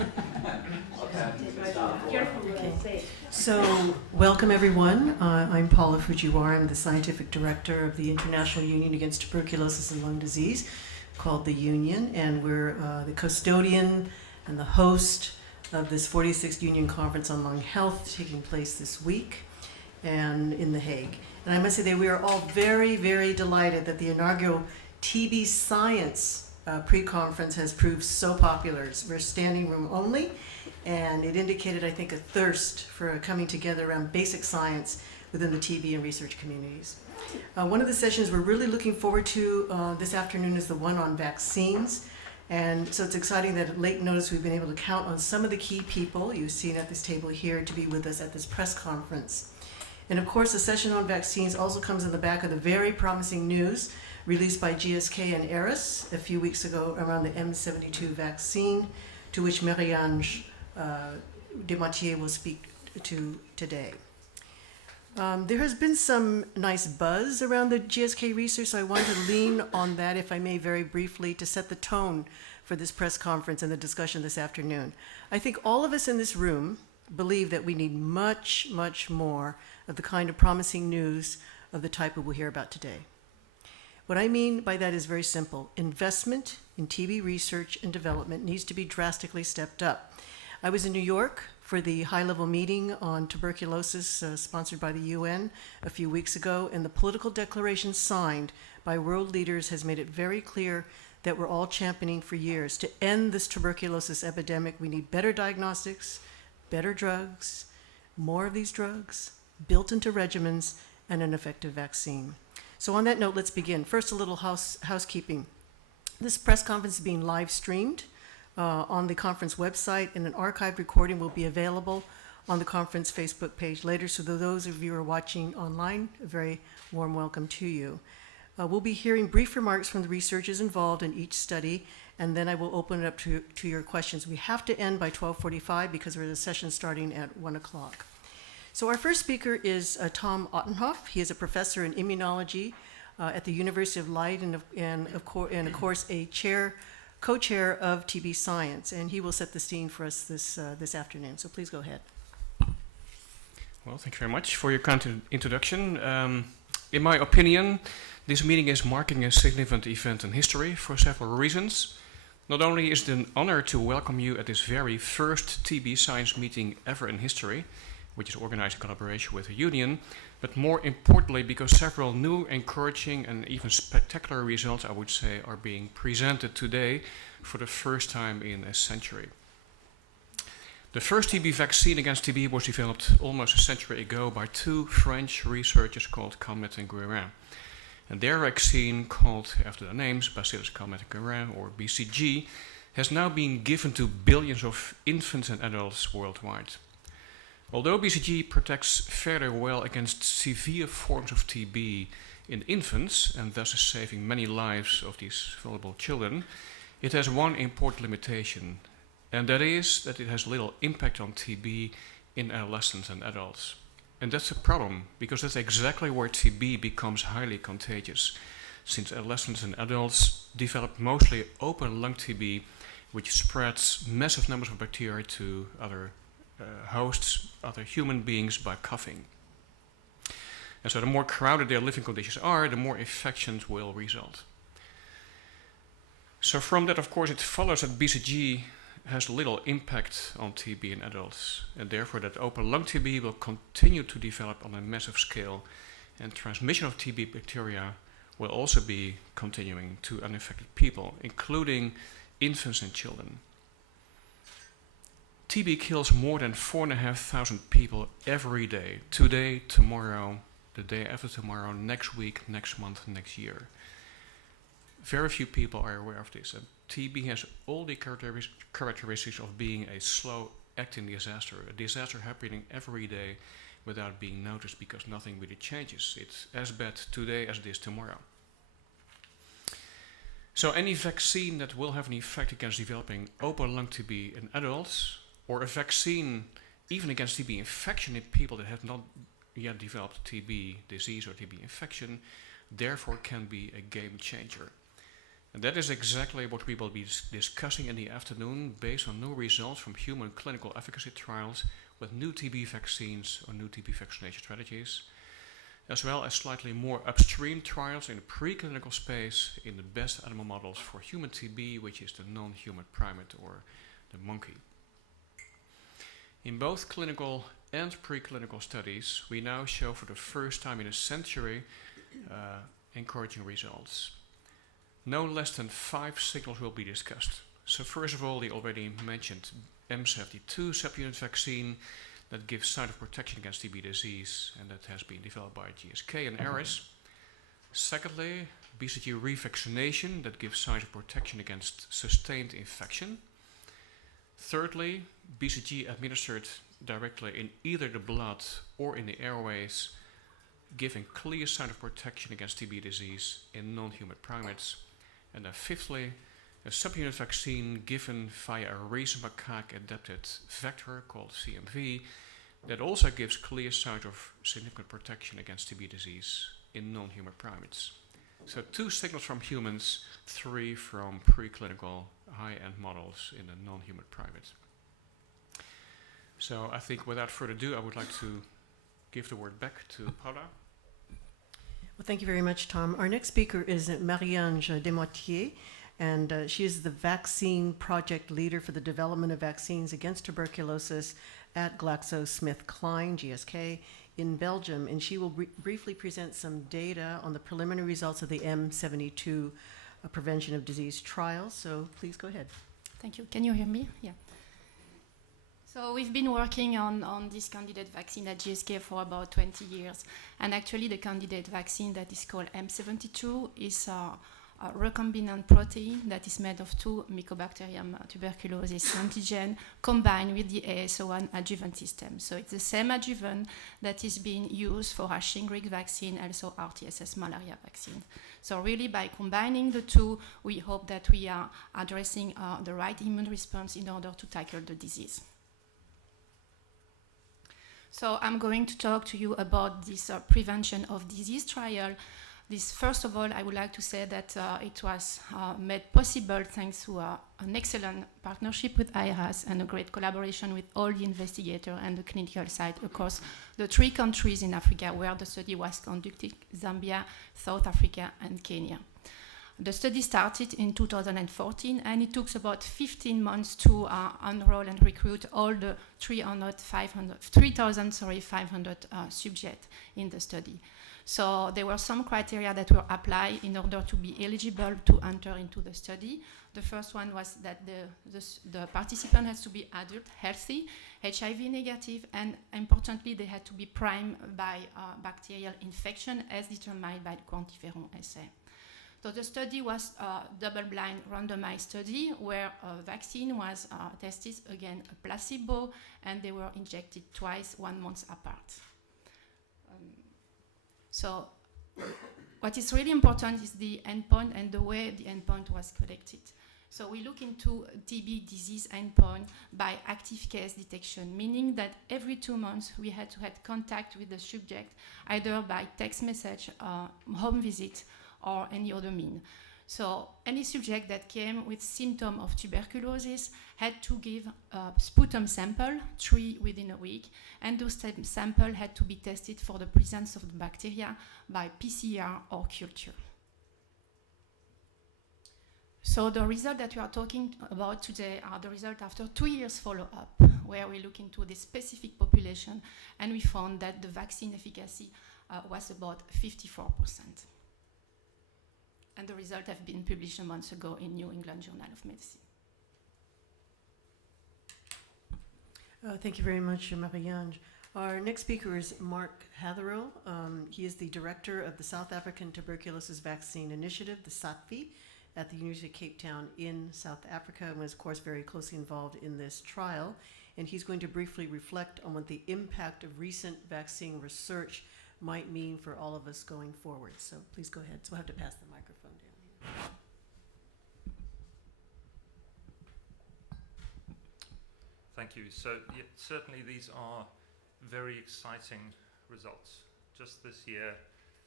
Okay. So, welcome everyone. I'm Paula Fujiwara. I'm the Scientific Director of the International Union Against Tuberculosis and Lung Disease, called the Union, and we're the custodian and the host of this 46th Union Conference on Lung Health taking place this week and in The Hague. And I must say that we are all very, very delighted that the inaugural TBScience pre-conference has proved so popular. We're standing room only, and it indicated, I think, a thirst for coming together around basic science within the TB and research communities. One of the sessions we're really looking forward to this afternoon is the one on vaccines. And so it's exciting that at late notice we've been able to count on some of the key people you've seen at this table here to be with us at this press conference. And of course, the session on vaccines also comes in the back of the very promising news released by GSK and Eris a few weeks ago around the M72 vaccine, to which Marie-Ange Demoitie will speak to today. There has been some nice buzz around the GSK research, so I wanted to lean on that, if I may, very briefly, to set the tone for this press conference and the discussion this afternoon. I think all of us in this room believe that we need much, much more of the kind of promising news of the type we will hear about today. What I mean by that is very simple. Investment in TB research and development needs to be drastically stepped up. I was in New York for the high-level meeting on tuberculosis sponsored by the UN a few weeks ago, and the political declaration signed by world leaders has made it very clear that we're all championing for years. To end this tuberculosis epidemic, we need better diagnostics, better drugs, more of these drugs, built into regimens, and an effective vaccine. So on that note, let's begin. First, a little housekeeping. This press conference is being live streamed on the conference website, and an archived recording will be available on the conference Facebook page later. So those of you who are watching online, a very warm welcome to you. We'll be hearing brief remarks from the researchers involved in each study, and then I will open it up to your questions. We have to end by 12:45 because there's a session starting at 1 o'clock. So our first speaker is Tom Ottenhoff. He is a professor in immunology at the University of Leiden, and of course a co-chair of TBScience, and he will set the scene for us this afternoon. So please go ahead. Well, thank you very much for your kind introduction. In my opinion, this meeting is marking a significant event in history for several reasons. Not only is it an honor to welcome you at this very first TB Science meeting ever in history, which is organized in collaboration with the Union, but more importantly because several new, encouraging and even spectacular results, I would say, are being presented today for the first time in a century. The first TB vaccine against TB was developed almost a century ago by two French researchers called Calmette and Guérin. And their vaccine, called after their names, Bacillus Calmette and Guérin, or BCG, has now been given to billions of infants and adults worldwide. Although BCG protects fairly well against severe forms of TB in infants, and thus is saving many lives of these vulnerable children, it has one important limitation, and that is that it has little impact on TB in adolescents and adults. And that's a problem, because that's exactly where TB becomes highly contagious, since adolescents and adults develop mostly open lung TB, which spreads massive numbers of bacteria to other hosts, other human beings, by coughing. And so the more crowded their living conditions are, the more infections will result. So from that, of course, it follows that BCG has little impact on TB in adults, and therefore that open lung TB will continue to develop on a massive scale, and transmission of TB bacteria will also be continuing to unaffected people, including infants and children. TB kills more than 4,500 people every day. Today, tomorrow, the day after tomorrow, next week, next month, next year. Very few people are aware of this. And TB has all the characteristics of being a slow-acting disaster, a disaster happening every day without being noticed because nothing really changes. It's as bad today as it is tomorrow. So any vaccine that will have an effect against developing open lung TB in adults, or a vaccine even against TB infection in people that have not yet developed TB disease or TB infection, therefore can be a game changer. And that is exactly what we will be discussing in the afternoon based on new results from human clinical efficacy trials with new TB vaccines or new TB vaccination strategies, as well as slightly more upstream trials in the preclinical space in the best animal models for human TB, which is the non-human primate or the monkey. In both clinical and preclinical studies, we now show for the first time in a century encouraging results. No less than 5 signals will be discussed. So first of all, the already mentioned M72 subunit vaccine that gives sign of protection against TB disease, and that has been developed by GSK and Aris. Secondly, BCG revaccination that gives signs of protection against sustained infection. Thirdly, BCG administered directly in either the blood or in the airways, giving clear sign of protection against TB disease in non-human primates. And then fifthly, a subunit vaccine given via a raised macaque adapted vector called CMV that also gives clear signs of significant protection against TB disease in non-human primates. So 2 signals from humans, 3 from preclinical high-end models in the non-human primates. So I think without further ado, I would like to give the word back to Paula. Well, thank you very much, Tom. Our next speaker is Marie-Ange Demoitie, and she is the vaccine project leader for the development of vaccines against tuberculosis at Glaxo Smith Kline, GSK, in Belgium. And she will briefly present some data on the preliminary results of the M72 Prevention of Disease trial. So please go ahead. Thank you. Can you hear me? Yeah. So we've been working on this candidate vaccine at GSK for about 20 years. And actually the candidate vaccine that is called M72 is a recombinant protein that is made of 2 Mycobacterium tuberculosis antigen combined with the AS01 adjuvant system. So it's the same adjuvant that is being used for our Shingrix vaccine, also RTSS malaria vaccine. So really by combining the 2, we hope that we are addressing the right immune response in order to tackle the disease. So I'm going to talk to you about this prevention of disease trial. This, first of all, I would like to say that it was made possible thanks to an excellent partnership with IAVI and a great collaboration with all the investigators and the clinical site across the 3 countries in Africa where the study was conducted: Zambia, South Africa, and Kenya. The study started in 2014, and it took about 15 months to enroll and recruit all the 3,500 subjects in the study. So there were some criteria that were applied in order to be eligible to enter into the study. The first one was that the participant has to be adult, healthy, HIV negative, and importantly, they had to be primed by bacterial infection as determined by the quantiferon assay. So the study was a double-blind randomized study where a vaccine was tested against a placebo, and they were injected twice, 1 month apart. So what is really important is the endpoint and the way the endpoint was collected. So we look into TB disease endpoint by active case detection, meaning that every 2 months we had to have contact with the subject, either by text message, home visit, or any other mean. So any subject that came with symptom of tuberculosis had to give a sputum sample, 3 within a week, and those samples had to be tested for the presence of the bacteria by PCR or culture. So the result that we are talking about today are the result after 2 years follow-up, where we look into this specific population, and we found that the vaccine efficacy was about 54%. And the results have been published a month ago in New England Journal of Medicine. Thank you very much, Marie-Ange. Our next speaker is Mark Hatherill. He is the director of the South African Tuberculosis Vaccine Initiative, the SAVTI, at the University of Cape Town in South Africa, and was, of course, very closely involved in this trial. And he's going to briefly reflect on what the impact of recent vaccine research might mean for all of us going forward. So please go ahead. So I have to pass the microphone down here. Thank you. So yeah, certainly these are very exciting results. Just this year,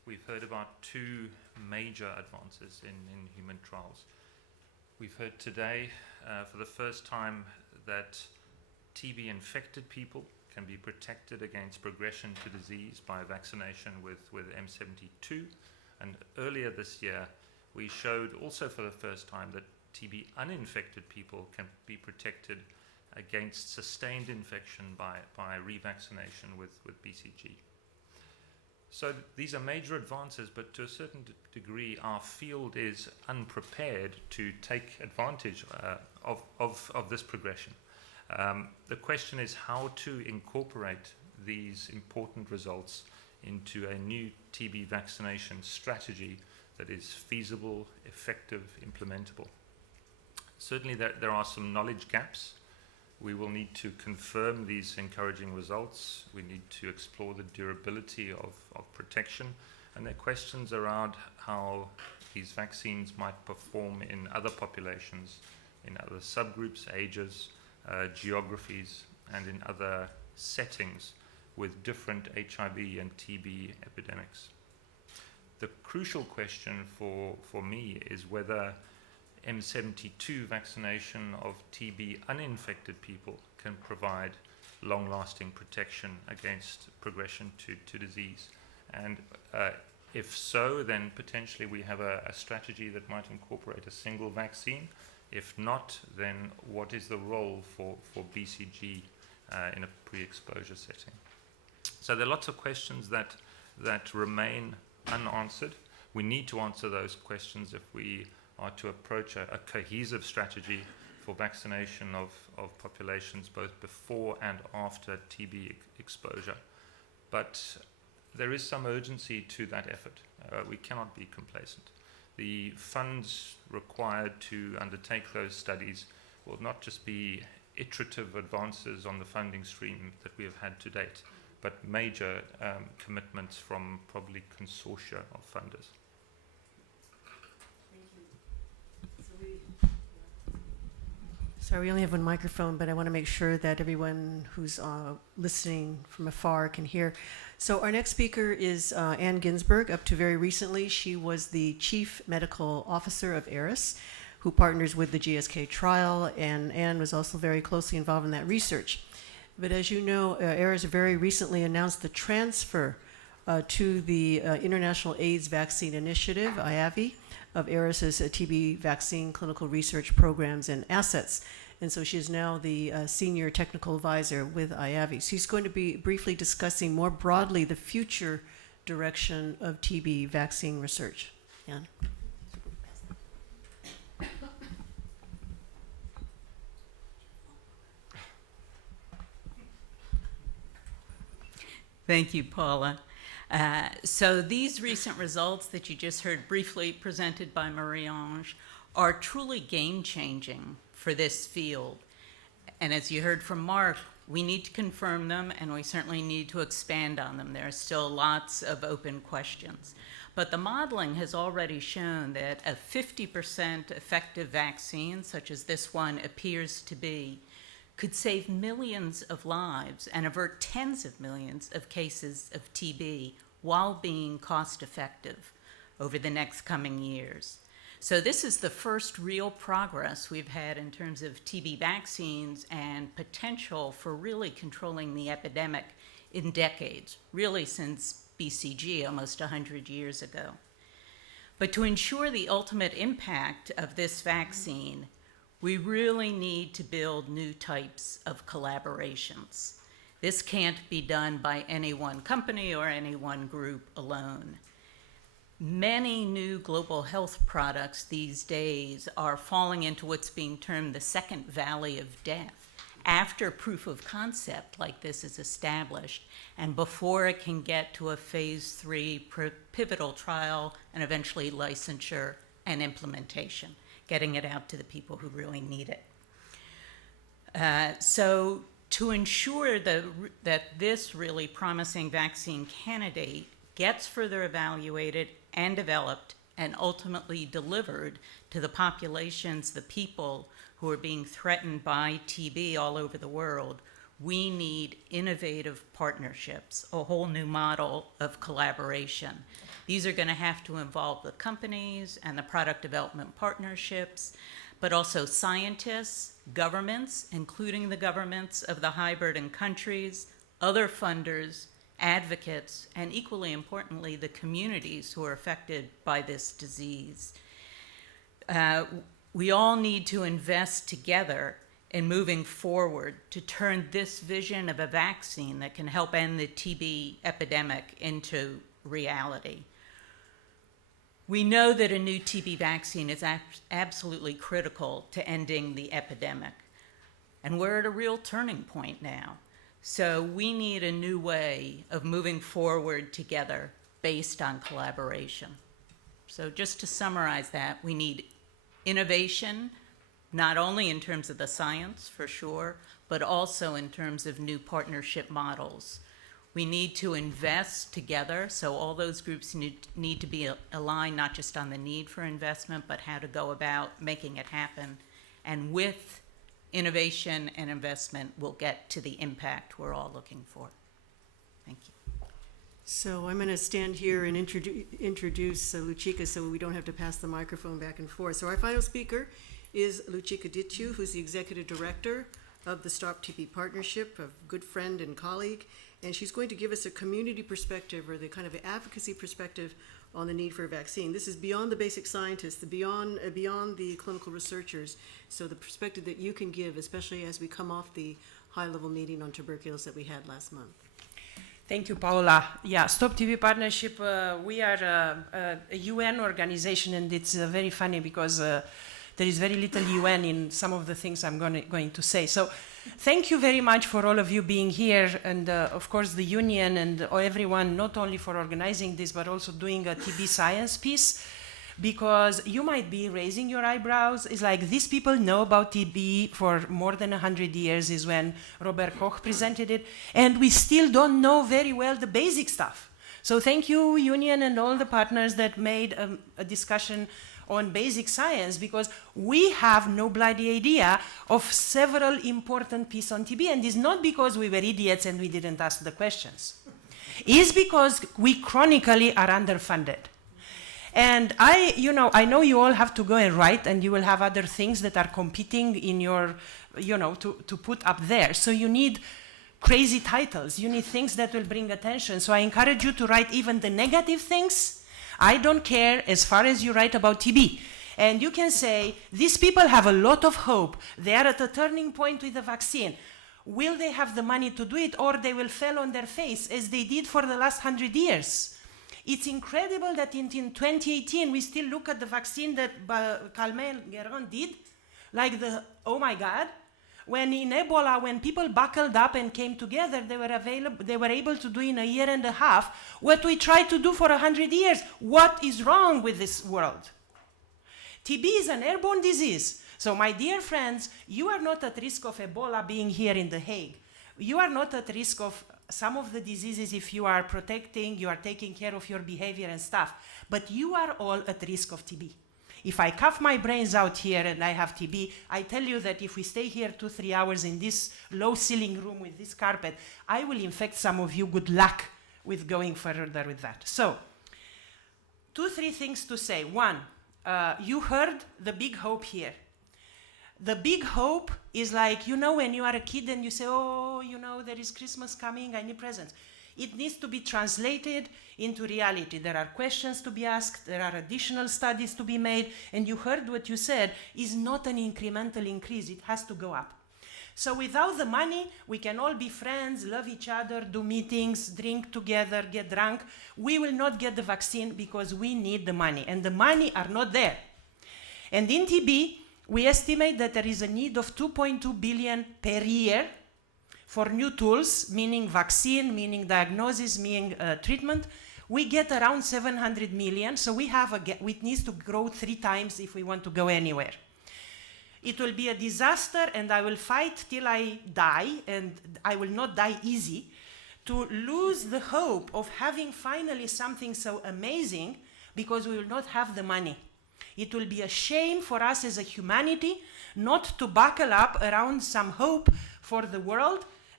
we've heard about two major advances in human trials. We've heard today for the first time that TB infected people can be protected against progression to disease by vaccination with M72. And earlier this year, we showed also for the first time that TB uninfected people can be protected against sustained infection by revaccination with BCG. So these are major advances, but to a certain degree, our field is unprepared to take advantage of this progression. The question is how to incorporate these important results into a new TB vaccination strategy that is feasible, effective, implementable. Certainly there are some knowledge gaps. We will need to confirm these encouraging results. We need to explore the durability of protection. And there are questions around how these vaccines might perform in other populations, in other subgroups, ages, geographies, and in other settings with different HIV and TB epidemics. The crucial question for me is whether M72 vaccination of TB uninfected people can provide long-lasting protection against progression to disease. And if so, then potentially we have a strategy that might incorporate a single vaccine. If not, then what is the role for BCG in a pre-exposure setting? So there are lots of questions that remain unanswered. We need to answer those questions if we are to approach a cohesive strategy for vaccination of populations both before and after TB exposure. But there is some urgency to that effort. We cannot be complacent. The funds required to undertake those studies will not just be iterative advances on the funding stream that we have had to date, but major commitments from probably consortia of funders. Sorry, we only have one microphone, but I want to make sure that everyone who's listening from afar can hear. So our next speaker is Anne Ginsberg. Up to very recently, she was the Chief Medical Officer of ARIS, who partners with the GSK trial, and Anne was also very closely involved in that research. But as you know, ARIS very recently announced the transfer to the International AIDS Vaccine Initiative, IAVI, of ARIS's TB vaccine clinical research programs and assets. And so she is now the senior technical advisor with IAVI. So she's going to be briefly discussing more broadly the future direction of TB vaccine research. Anne. Thank you, Paula. So these recent results that you just heard briefly presented by Marie-Ange are truly game-changing for this field. And as you heard from Mark, we need to confirm them, and we certainly need to expand on them. There are still lots of open questions. But the modeling has already shown that a 50% effective vaccine, such as this one appears to be, could save millions of lives and avert tens of millions of cases of TB while being cost-effective over the next coming years. So this is the first real progress we've had in terms of TB vaccines and potential for really controlling the epidemic in decades, really since BCG almost 100 years ago. But to ensure the ultimate impact of this vaccine, we really need to build new types of collaborations. This can't be done by any one company or any one group alone. Many new global health products these days are falling into what's being termed the second valley of death, after proof of concept like this is established and before it can get to a phase 3 pivotal trial and eventually licensure and implementation, getting it out to the people who really need it. So to ensure that this really promising vaccine candidate gets further evaluated and developed and ultimately delivered to the populations, the people who are being threatened by TB all over the world, we need innovative partnerships, a whole new model of collaboration. These are going to have to involve the companies and the product development partnerships, but also scientists, governments, including the governments of the high-burden countries, other funders, advocates, and equally importantly, the communities who are affected by this disease. We all need to invest together in moving forward to turn this vision of a vaccine that can help end the TB epidemic into reality. We know that a new TB vaccine is absolutely critical to ending the epidemic. And we're at a real turning point now. So we need a new way of moving forward together based on collaboration. So just to summarize that, we need innovation, not only in terms of the science, for sure, but also in terms of new partnership models. We need to invest together, so all those groups need to be aligned not just on the need for investment, but how to go about making it happen. And with innovation and investment, we'll get to the impact we're all looking for. Thank you. So I'm going to stand here and introduce Lucica so we don't have to pass the microphone back and forth. So our final speaker is Lucica Ditiu, who's the Executive Director of the Stop TB Partnership, a good friend and colleague. And she's going to give us a community perspective, or the kind of advocacy perspective on the need for a vaccine. This is beyond the basic scientists, beyond the clinical researchers. So the perspective that you can give, especially as we come off the high-level meeting on tuberculosis that we had last month. Thank you, Paula. Yeah, Stop TB Partnership, we are a UN organization, and it's very funny because there is very little UN in some of the things I'm going to say. So thank you very much for all of you being here, and of course the union and everyone, not only for organizing this, but also doing a TB science piece, because you might be raising your eyebrows. It's like these people know about TB for more than 100 years is when Robert Koch presented it, and we still don't know very well the basic stuff. So thank you, union, and all the partners that made a discussion on basic science, because we have no bloody idea of several important pieces on TB, and it's not because we were idiots and we didn't ask the questions. It's because we chronically are underfunded. And I know you all have to go and write, and you will have other things that are competing in your, to put up there. So you need crazy titles. You need things that will bring attention. So I encourage you to write even the negative things. I don't care as far as you write about TB. And you can say, these people have a lot of hope. They are at a turning point with the vaccine. Will they have the money to do it, or they will fall on their face as they did for the last 100 years? It's incredible that in 2018 we still look at the vaccine that Calmet and Guerin did, like oh my God. When in Ebola, when people buckled up and came together, they were able to do in a year and a half what we tried to do for 100 years. What is wrong with this world? TB is an airborne disease. So my dear friends, you are not at risk of Ebola being here in The Hague. You are not at risk of some of the diseases if you are protecting, you are taking care of your behavior and stuff. But you are all at risk of TB. If I cough my brains out here and I have TB, I tell you that if we stay here 2-3 hours in this low ceiling room with this carpet, I will infect some of you. Good luck with going further with that. So, 2-3 things to say. One, you heard the big hope here. The big hope is like, when you are a kid and you say, oh, there is Christmas coming, I need presents. It needs to be translated into reality. There are questions to be asked, there are additional studies to be made, and you heard what you said is not an incremental increase, it has to go up. So without the money, we can all be friends, love each other, do meetings, drink together, get drunk. We will not get the vaccine because we need the money, and the money are not there. And in TB, we estimate that there is a need of 2.2 billion per year for new tools, meaning vaccine, meaning diagnosis, meaning treatment. We get around 700 million, so it needs to grow 3 times if we want to go anywhere. It will be a disaster, and I will fight till I die, and I will not die easy, to lose the hope of having finally something so amazing because we will not have the money. It will be a shame for us as a humanity not to buckle up around some hope for the world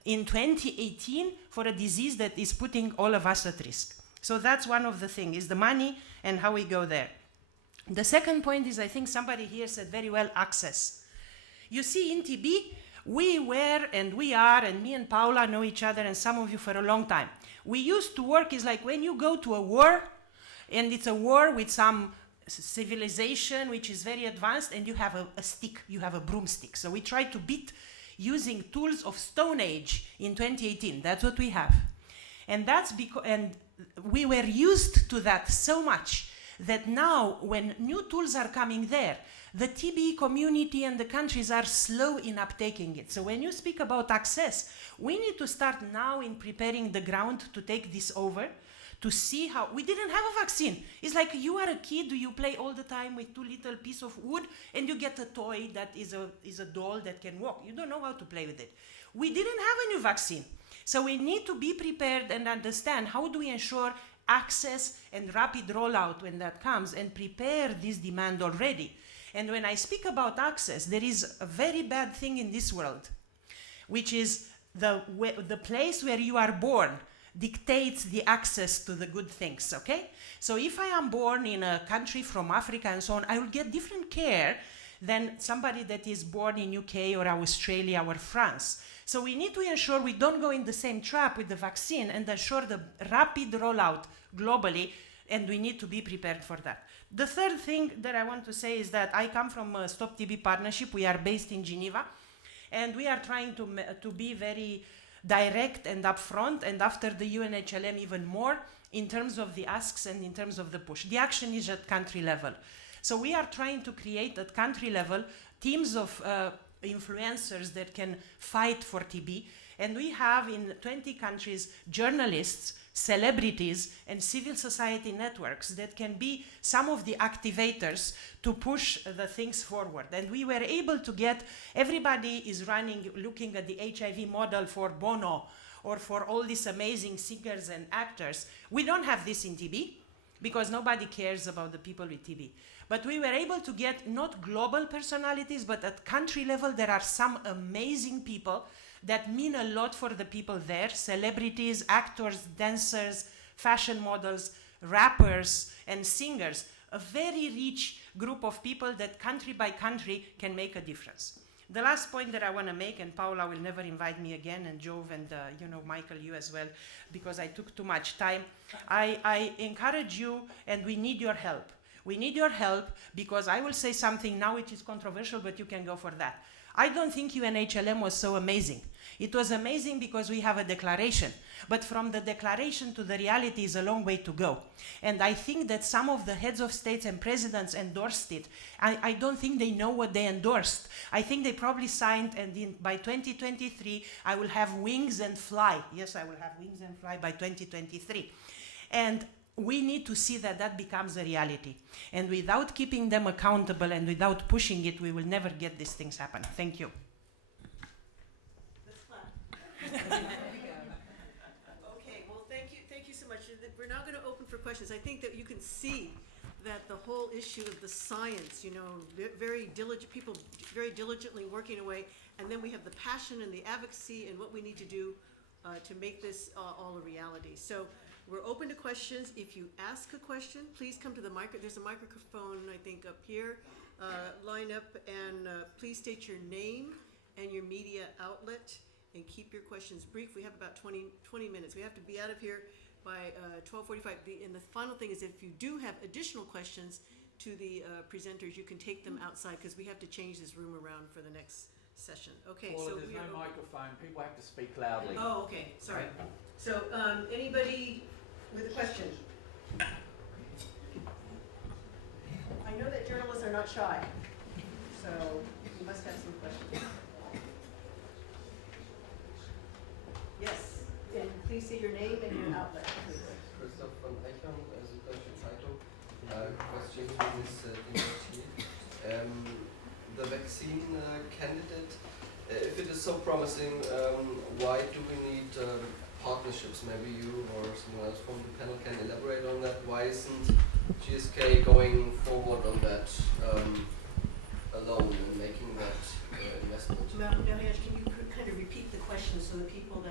in 2018 for a disease that is putting all of us at risk. So that's one of the things, is the money and how we go there. The second point is, I think somebody here said very well, access. You see, in TB, we were and we are, and me and Paula know each other and some of you for a long time. We used to work, is like when you go to a war, and it's a war with some civilization which is very advanced, and you have a stick, you have a broomstick. So we try to beat using tools of Stone Age in 2018. That's what we have. And that's because, and we were used to that so much that now when new tools are coming there, the TB community and the countries are slow in uptaking it. So when you speak about access, we need to start now in preparing the ground to take this over, to see how, we didn't have a vaccine. It's like you are a kid, you play all the time with two little pieces of wood and you get a toy that is a doll that can walk. You don't know how to play with it. We didn't have a new vaccine. So we need to be prepared and understand how do we ensure access and rapid rollout when that comes, and prepare this demand already. And when I speak about access, there is a very bad thing in this world, which is the place where you are born dictates the access to the good things, okay? So if I am born in a country from Africa and so on, I will get different care than somebody that is born in UK or Australia or France. So we need to ensure we don't go in the same trap with the vaccine and ensure the rapid rollout globally, and we need to be prepared for that. The third thing that I want to say is that I come from a Stop TB partnership. We are based in Geneva, and we are trying to be very direct and upfront, and after the UNHLM even more, in terms of the asks and in terms of the push. The action is at country level. So we are trying to create at country level teams of influencers that can fight for TB. And we have in 20 countries journalists, celebrities, and civil society networks that can be some of the activators to push the things forward. And we were able to get, everybody is running, looking at the HIV model for Bono or for all these amazing singers and actors. We don't have this in TB because nobody cares about the people with TB. But we were able to get not global personalities, but at country level, there are some amazing people that mean a lot for the people there, celebrities, actors, dancers, fashion models, rappers, and singers. A very rich group of people that country by country can make a difference. The last point that I want to make, and Paula will never invite me again, and Jove, and Michael, you as well, because I took too much time. I encourage you, and we need your help. We need your help because I will say something now which is controversial, but you can go for that. I don't think UNHLM was so amazing. It was amazing because we have a declaration, but from the declaration to the reality is a long way to go. And I think that some of the heads of states and presidents endorsed it. I don't think they know what they endorsed. I think they probably signed, and by 2023, I will have wings and fly. Yes, I will have wings and fly by 2023. And we need to see that that becomes a reality. And without keeping them accountable and without pushing it, we will never get these things happen. Thank you. Okay, well, thank you so much. We're now going to open for questions. I think that you can see that the whole issue of the science, very diligent people, very diligently working away, and then we have the passion and the advocacy and what we need to do to make this all a reality. So we're open to questions. If you ask a question, please come to the mic. There's a microphone, I think, up here. Line up and please state your name and your media outlet and keep your questions brief. We have about 20 minutes. We have to be out of here by 12:45. And the final thing is, if you do have additional questions to the presenters, you can take them outside because we have to change this room around for the next session. Okay, Paula, so there's no microphone. People have to speak loudly. Oh, okay, sorry. So, anybody with a question? I know that journalists are not shy, so you must have some questions. Yes, and please say your name and your outlet, please. Christoph von Eichhorn, Süddeutsche Zeitung. Question to Ms. Demoitie. The vaccine candidate, if it is so promising, why do we need partnerships? Maybe you or someone else from the panel can elaborate on that. Why isn't GSK going forward on that alone and making that investment? Marie-Ange, can you kind of repeat the question so that people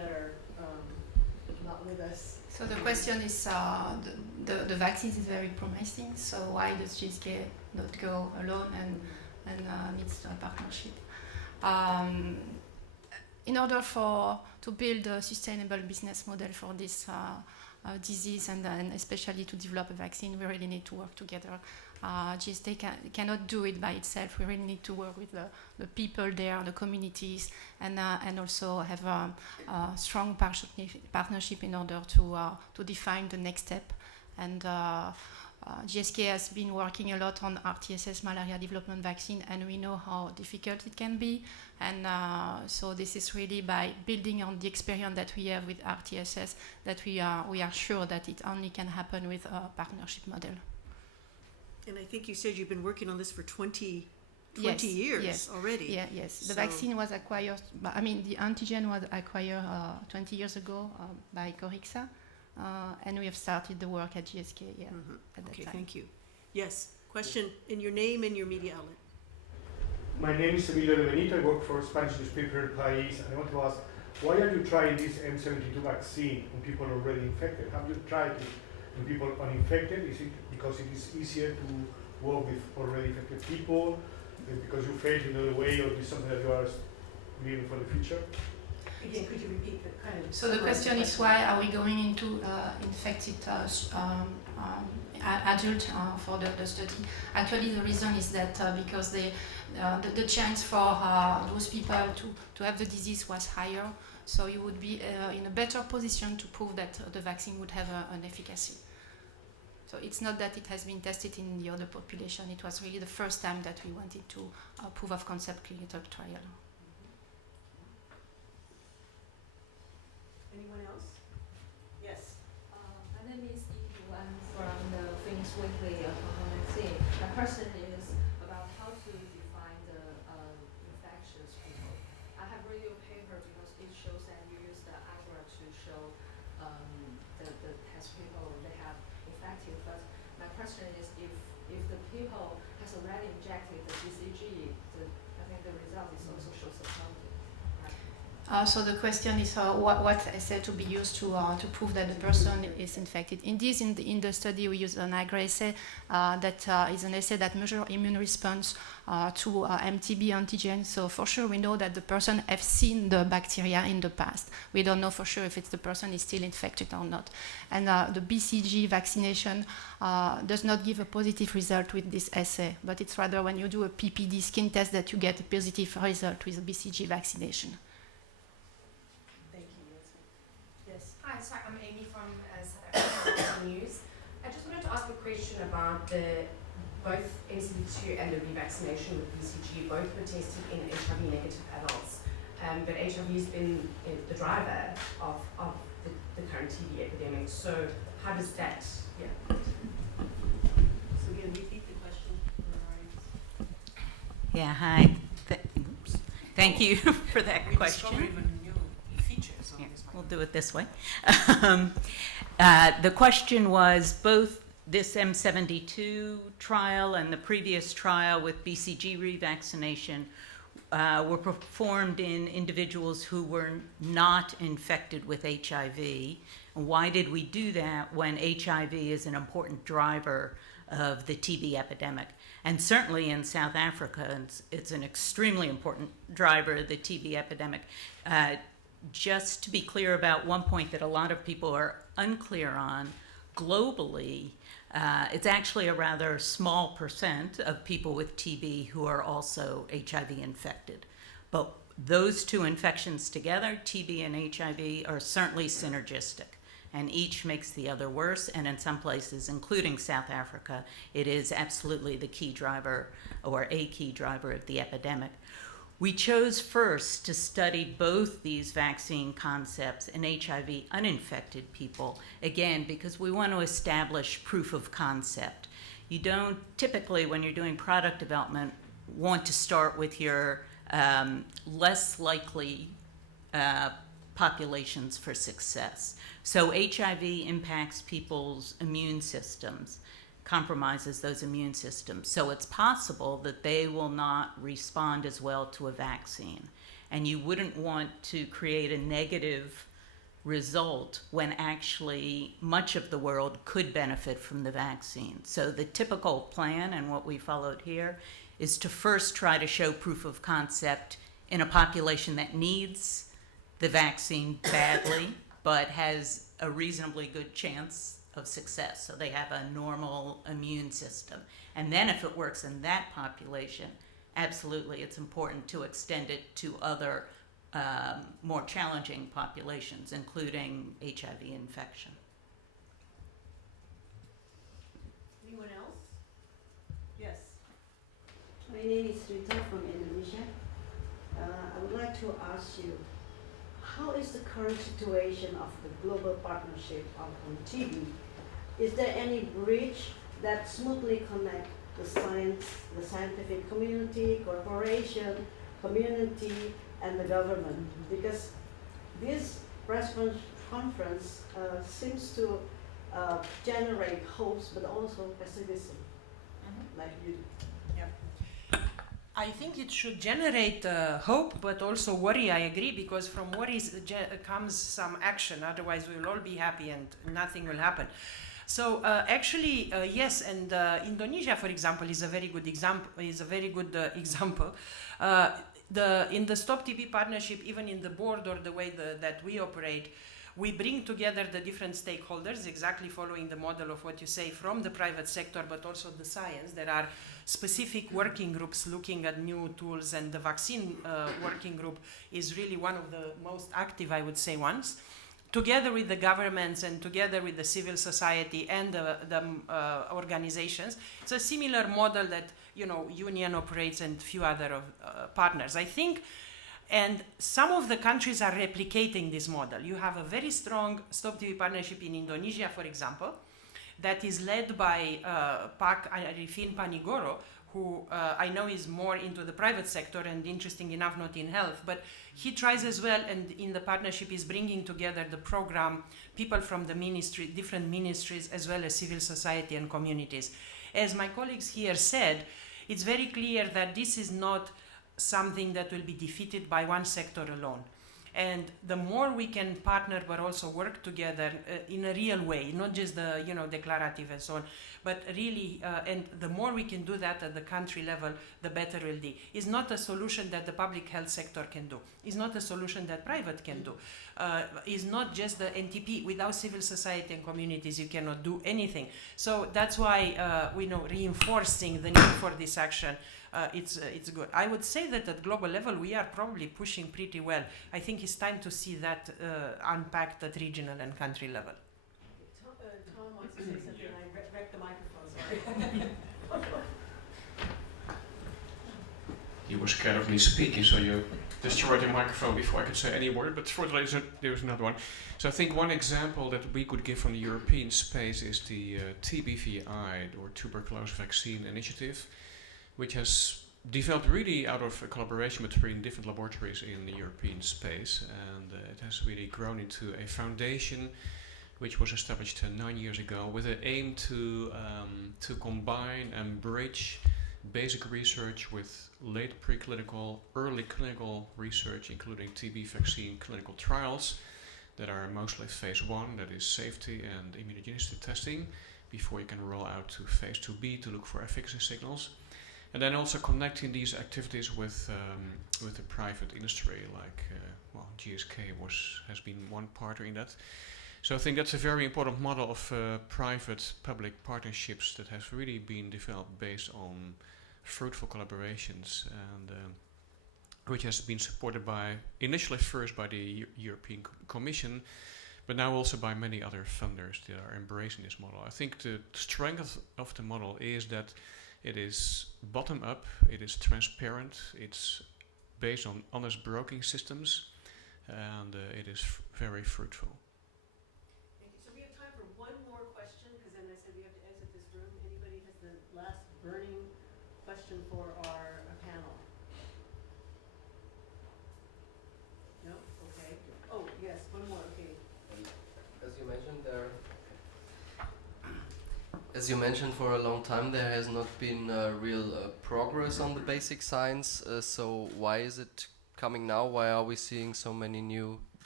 with us. So the question is, the vaccine is very promising, so why does GSK not go alone and needs a partnership? In order to build a sustainable business model for this disease and especially to develop a vaccine, we really need to work together. GSK cannot do it by itself. We really need to work with the people there, the communities, and also have a strong partnership in order to define the next step. And GSK has been working a lot on RTSS malaria development vaccine, and we know how difficult it can be. And so this is really by building on the experience that we have with RTSS that we are sure that it only can happen with a partnership model. And I think you said you've been working on this for 20 Yes, years yes. already. Yeah, yes. The So- vaccine was acquired, the antigen was acquired 20 years ago by Corixa, and we have started the work at GSK at that Okay, time. thank you. Yes, question in your name and your media outlet. My name is Emilio de Benito. I work for Spanish newspaper El País, and I want to ask, why are you trying this M72 vaccine on people already infected? Have you tried it in people uninfected? Is it because it is easier to work with already infected people? Is it because you failed in another way, or is it something that you are leaving for the future? Again, could you repeat the kind of... So the question is, why are we going into infected adult for the study? Actually, the reason is that because the chance for those people to have the disease was higher, so you would be in a better position to prove that the vaccine would have an efficacy. So it's not that it has been tested in the other population, it was really the first time that we wanted to proof of concept clinical trial. Anyone else? Yes. My name is Yifu. I'm from the Phoenix Weekly magazine. My question is about how to define the infectious people. I have read your paper because it shows that you use the AGRA to show the test people they have infected. But my question is, if the people has already injected the BCG, I think the result is also shows the positive. So the question is what assay to be used to prove that the person is infected. Indeed, in the study we use an AGRA assay that is an assay that measures immune response to MTB antigen. So for sure we know that the person has seen the bacteria in the past. We don't know for sure if the person is still infected or not. And the BCG vaccination does not give a positive result with this assay, but it's rather when you do a PPD skin test that you get a positive result with the BCG vaccination. Hi, sorry, I'm Amy from SAVTI News. I just wanted to ask a question about both M72 and the revaccination with BCG. Both were tested in HIV negative adults, but HIV has been the driver of the current TB epidemic. So how does that, So again, repeat the question for our audience. Yeah, hi. Thank you for that We question. discover even new features on Here, this we'll microphone. do it this way. The question was both this M72 trial and the previous trial with BCG revaccination were performed in individuals who were not infected with HIV. Why did we do that when HIV is an important driver of the TB epidemic? And certainly in South Africa, it's an extremely important driver of the TB epidemic. Just to be clear about one point that a lot of people are unclear on, globally, it's actually a rather small percent of people with TB who are also HIV infected. But those two infections together, TB and HIV, are certainly synergistic, and each makes the other worse. And in some places, including South Africa, it is absolutely the key driver or a key driver of the epidemic. We chose first to study both these vaccine concepts in HIV uninfected people, again, because we want to establish proof of concept. You don't typically, when you're doing product development, want to start with your less likely populations for success. So HIV impacts people's immune systems, compromises those immune systems. So it's possible that they will not respond as well to a vaccine. And you wouldn't want to create a negative result when actually much of the world could benefit from the vaccine. So the typical plan, and what we followed here, is to first try to show proof of concept in a population that needs the vaccine badly, but has a reasonably good chance of success. So they have a normal immune system. And then if it works in that population, absolutely, it's important to extend it to other more challenging populations, including HIV infection. Anyone else? Yes. My name is Rita from Indonesia. I would like to ask you, how is the current situation of the global partnership on TB? Is there any bridge that smoothly connect the science, the scientific community, corporation, community, and the government? Because this press conference seems to generate hopes, but also pessimism, like you. I think it should generate hope, but also worry. I agree, because from worry comes some action. Otherwise, we will all be happy and nothing will happen. So actually, yes, and Indonesia, for example, is a very good example. In the Stop TB partnership, even in the board or the way that we operate, we bring together the different stakeholders, exactly following the model of what you say, from the private sector, but also the science. There are specific working groups looking at new tools, and the vaccine working group is really one of the most active, I would say, ones. Together with the governments and together with the civil society and the organizations. It's a similar model that, Union operates and few other partners, I think. And some of the countries are replicating this model. You have a very strong Stop TB partnership in Indonesia, for example, that is led by Pak Arifin Panigoro, who I know is more into the private sector and, interesting enough, not in health, but he tries as well, and in the partnership is bringing together the program, people from the ministry, different ministries, as well as civil society and communities. As my colleagues here said, it's very clear that this is not something that will be defeated by one sector alone. And the more we can partner but also work together in a real way, not just the declarative and so on, but really, and the more we can do that at the country level, the better it will be. It's not a solution that the public health sector can do. It's not a solution that private can do. It's not just the NTP. Without civil society and communities, you cannot do anything. So that's why we know reinforcing the need for this action. It's good. I would say that at global level we are probably pushing pretty well. I think it's time to see that unpacked at regional and country level. Tom wants to say something. I wrecked the microphone, sorry. You were scared of me speaking, so you destroyed the microphone before I could say any word, but fortunately there's another one. So I think one example that we could give from the European space is the TBVI, or Tuberculosis Vaccine Initiative, which has developed really out of a collaboration between different laboratories in the European space, and it has really grown into a foundation which was established 9 years ago with an aim to combine and bridge basic research with late preclinical, early clinical research, including TB vaccine clinical trials that are mostly phase 1, that is safety and immunogenicity testing, before you can roll out to phase 2B to look for efficacy signals. And then also connecting these activities with the private industry, like GSK has been one partner in that. So I think that's a very important model of private-public partnerships that has really been developed based on fruitful collaborations, and which has been supported by, initially first by the European Commission, but now also by many other funders that are embracing this model. I think the strength of the model is that it is bottom-up, it is transparent, it's based on honest broking systems, and it is very fruitful. Thank you. So we have time for one more question, because then I said we have to exit this room. Anybody has the last burning question for our panel? No? Okay. Oh, yes, one more, okay. As you mentioned, for a long time there has not been real progress on the basic science. So why is it coming now? Why are we seeing so many new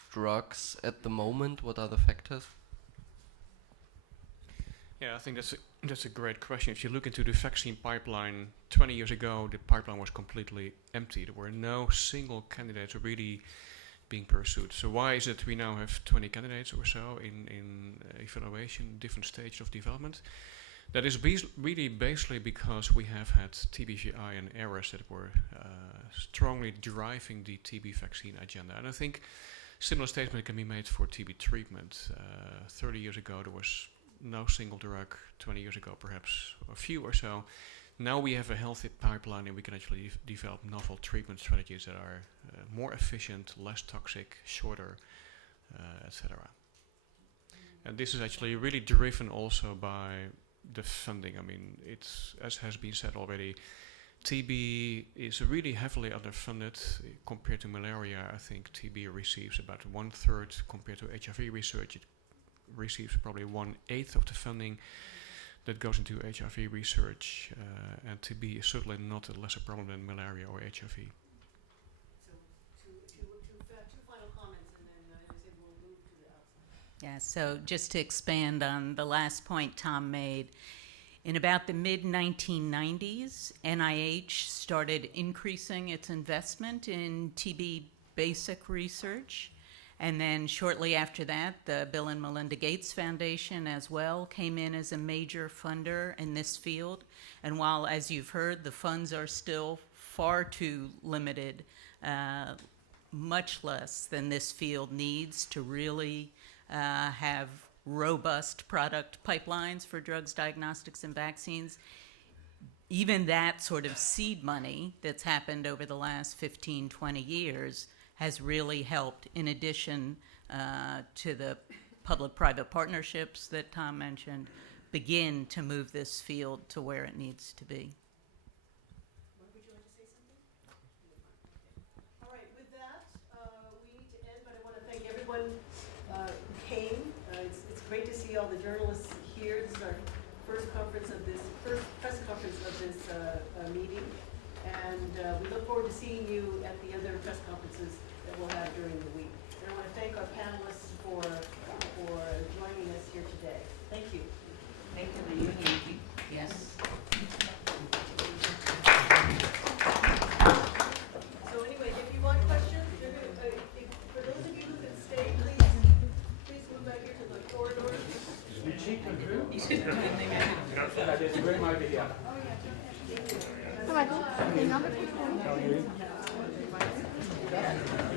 drugs at the moment? What are the factors? Yeah, I think that's a great question. If you look into the vaccine pipeline, 20 years ago, the pipeline was completely empty. There were no single candidates really being pursued. So why is it we now have 20 candidates or so in evaluation, different stages of development? That is really basically because we have had TBVI and errors that were strongly driving the TB vaccine agenda. And I think similar statement can be made for TB treatment. 30 years ago, there was no single drug. 20 years ago, perhaps a few or so. Now we have a healthy pipeline and we can actually develop novel treatment strategies that are more efficient, less toxic, shorter, etc. And this is actually really driven also by the funding. I mean, it's, as has been said already, TB is really heavily underfunded compared to malaria. I think TB receives about 1/3 compared to HIV research. It receives probably 1/8 of the funding that goes into HIV research, and TB is certainly not a lesser problem than malaria or HIV. So two final comments, and then as I said, we'll move to the outside. Yeah, so just to expand on the last point Tom made, in about the mid-1990s, NIH started increasing its investment in TB basic research. And then shortly after that, the Bill and Melinda Gates Foundation as well came in as a major funder in this field. And while, as you've heard, the funds are still far too limited, much less than this field needs to really have robust product pipelines for drugs, diagnostics, and vaccines. Even that sort of seed money that's happened over the last 15, 20 years has really helped, in addition to the public-private partnerships that Tom mentioned, begin to move this field to where it needs to be. Would you like to say something? All right, with that, we need to end, but I want to thank everyone who came. It's great to see all the journalists here. This is our first press conference of this meeting. And we look forward to seeing you at the other press conferences that we'll have during the week. And I want to thank our panelists for joining us here today. Thank you. Thank you, the union. Yes. So anyway, if you want questions, you're gonna, for those of you who can stay, please move back here to the corridor. The Chika who? There's a room over here. Come on, hang on. How are you?